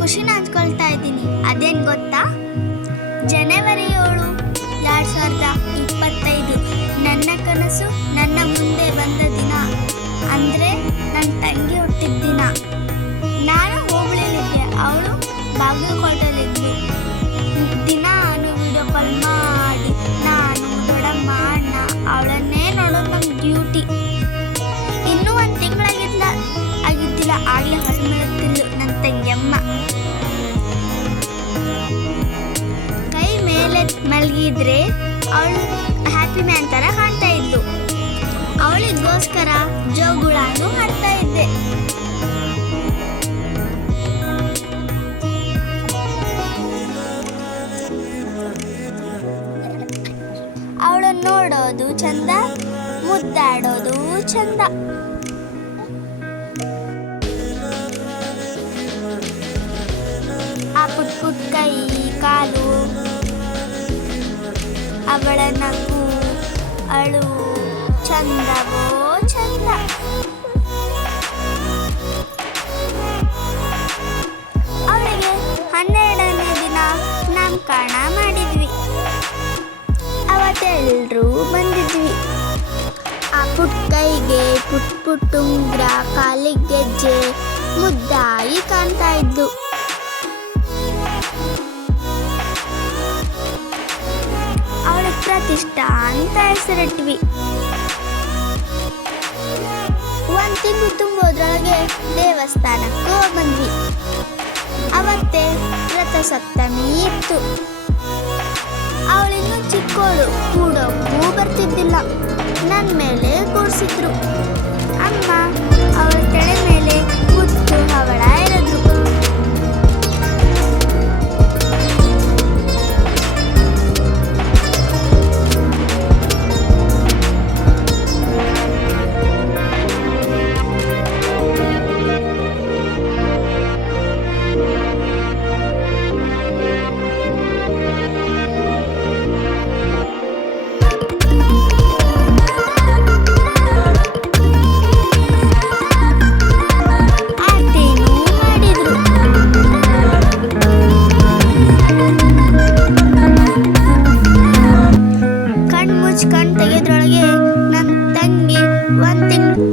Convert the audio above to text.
ಖುಷಿನ ಹಂಚ್ಕೊಳ್ತಾ ಇದ್ದೀನಿ. ಅದೇನು ಗೊತ್ತಾ? ಜನವರಿ ಏಳು, ಎರಡು ಸಾವಿರದ ಇಪ್ಪತ್ತೈದು. ನನ್ನ ಕನಸು ನನ್ನ ಮುಂದೆ ಬಂದ ದಿನ. ಅಂದರೆ ನನ್ನ ತಂಗಿ ಹುಟ್ಟಿದ ದಿನ. ನಾನು ಹೋಬಳಿಲಿದ್ದೆ ಅವಳು ಬಾಗಲಕೋಟೆಲಿದ್ಲು ಮಲಗಿದ್ರೆ ಅವಳು ಹ್ಯಾಪಿ ಮ್ಯಾನ್ ಥರ ಕಾಣ್ತಾ ಇದ್ಲು. ಅವಳಿಗೋಸ್ಕರ ಜೋಗುಳಾನು ಹಾಡ್ತಾ ಇದ್ದೆ. ಅವಳು ನೋಡೋದು ಚಂದ, ಮುದ್ದಾಡೋದು ಚಂದ. ಅವಳ ನಗು ಅಳು ಚಂದವೋ ಚಂದ. ಅವಳಿಗೆ ಹನ್ನೆರಡನೇ ದಿನ ನಾಮಕರಣ ಮಾಡಿದ್ವಿ. ಅವತ್ತೆಲ್ಲರೂ ಬಂದಿದ್ವಿ. ಆ ಪುಟ್ ಕೈಗೆ ಪುಟ್ ಪುಟ್ಟುಂಗ್ರ ಕಾಲಿಗೆಜ್ಜೆ ಕಾಲಿಗೆ ಗೆಜ್ಜೆ ಮುದ್ದಾಗಿ ಕಾಣ್ತಾ ಪ್ರತಿಷ್ಠಾ ಅಂತ ಹೆಸರಿಟ್ವಿ. ಒಂದ್ ತಿಂಗಳು ತುಂಬೋದ್ರೊಳಗೆ ದೇವಸ್ಥಾನಕ್ಕೂ ಬಂದ್ವಿ. ಅವತ್ತೇ ರಥಸಪ್ತಮಿ ಇತ್ತು. ಅವಳಿನ್ನು ಚಿಕ್ಕೋಳು ಕೂಡೋಕ್ಕೂ ಬರ್ತಿದ್ದಿಲ್ಲ. ನನ್ನ ಮೇಲೆ ಕೂರಿಸಿದ್ರು ಅಮ್ಮ ಕಣ್ ತೆಗೆದ್ರೊಳಗೆ ನನ್ನ ತಂಗಿ ಒಂದು ತಿಂಗಳು